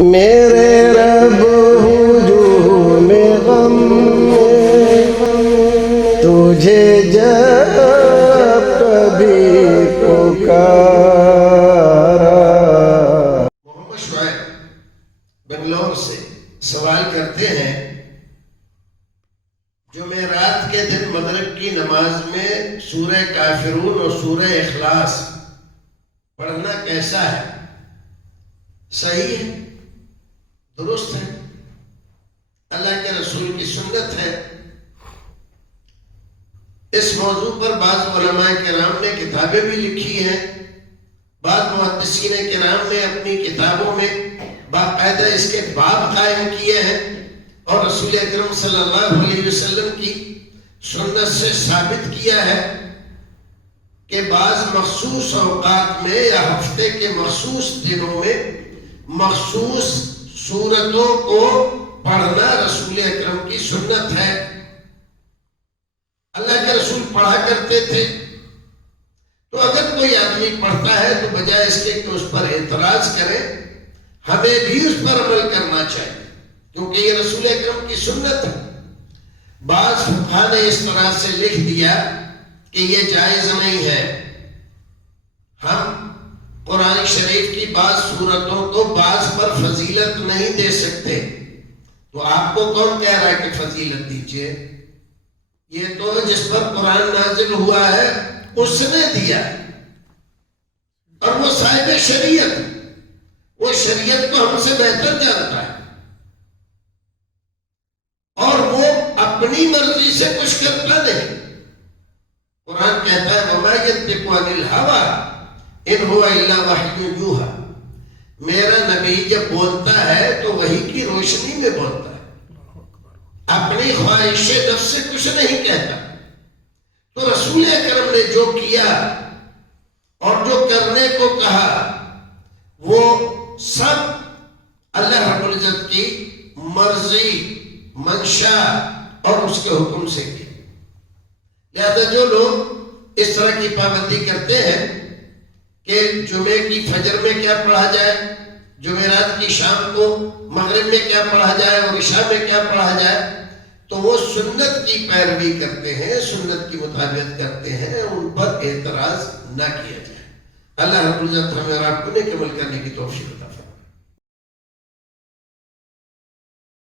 میرے رب ہجوم غم میں تجھے جب کبھی پکارا۔ محمد شعیب بنگلور سے سوال کرتے ہیں، جمعرات کے دن مغرب کی نماز میں سورہ کافرون اور سورہ اخلاص پڑھنا کیسا ہے؟ صحیح ہے، درست ہے، اللہ کے رسول کی سنت ہے۔ اس موضوع پر بعض علماء کرام نے کتابیں بھی لکھی ہیں، بعض محدثین کرام نے اپنی کتابوں میں باقاعدہ اس کے باب قائم کیے ہیں، اور رسول اکرم صلی اللہ علیہ وسلم کی سنت سے ثابت کیا ہے کہ بعض مخصوص اوقات میں یا ہفتے کے مخصوص دنوں میں مخصوص سورتوں کو پڑھنا رسول اکرم کی سنت ہے۔ اللہ کے رسول پڑھا کرتے تھے، تو اگر کوئی آدمی پڑھتا ہے تو بجائے اس کے کہ اس پر اعتراض کرے، ہمیں بھی اس پر عمل کرنا چاہیے، کیونکہ یہ رسول اکرم کی سنت ہے۔ بعض فقہا نے اس طرح سے لکھ دیا کہ یہ جائز نہیں ہے، ہم قرآن شریف کی بعض سورتوں کو بعض پر فضیلت نہیں دے سکتے۔ تو آپ کو کون کہہ رہا ہے کہ فضیلت دیجئے؟ یہ تو جس پر قرآن نازل ہوا ہے اس نے دیا، اور وہ صاحب شریعت، وہ شریعت کو ہم سے بہتر جانتا ہے، اور وہ اپنی مرضی سے کچھ کرتا نہیں۔ قرآن کہتا ہے وَمَا يَنطِقُ عَنِ الْهَوَىٰ إِنْ هُوَ إِلَّا وَحْيٌ يُوحَىٰ۔ میرا نبی جب بولتا ہے تو وحی کی روشنی میں بولتا ہے، اپنی خواہش نفس سے کچھ نہیں کہتا۔ تو رسول اکرم نے جو کیا اور جو کرنے کو کہا وہ سب اللہ رب العزت کی مرضی، منشا اور اس کے حکم سے کیا۔ لہذا جو لوگ اس طرح کی پابندی کرتے ہیں کہ جمعے کی فجر میں کیا پڑھا جائے، جمعرات کی شام کو مغرب میں کیا پڑھا جائے اور عشاء میں کیا پڑھا جائے، تو وہ سنت کی پیروی کرتے ہیں، سنت کی مطابقت کرتے ہیں، ان پر اعتراض نہ کیا جائے۔ اللہ رب العزت ہمیں اور آپ کو نیک عمل کرنے کی توفیق عطا فرمائے۔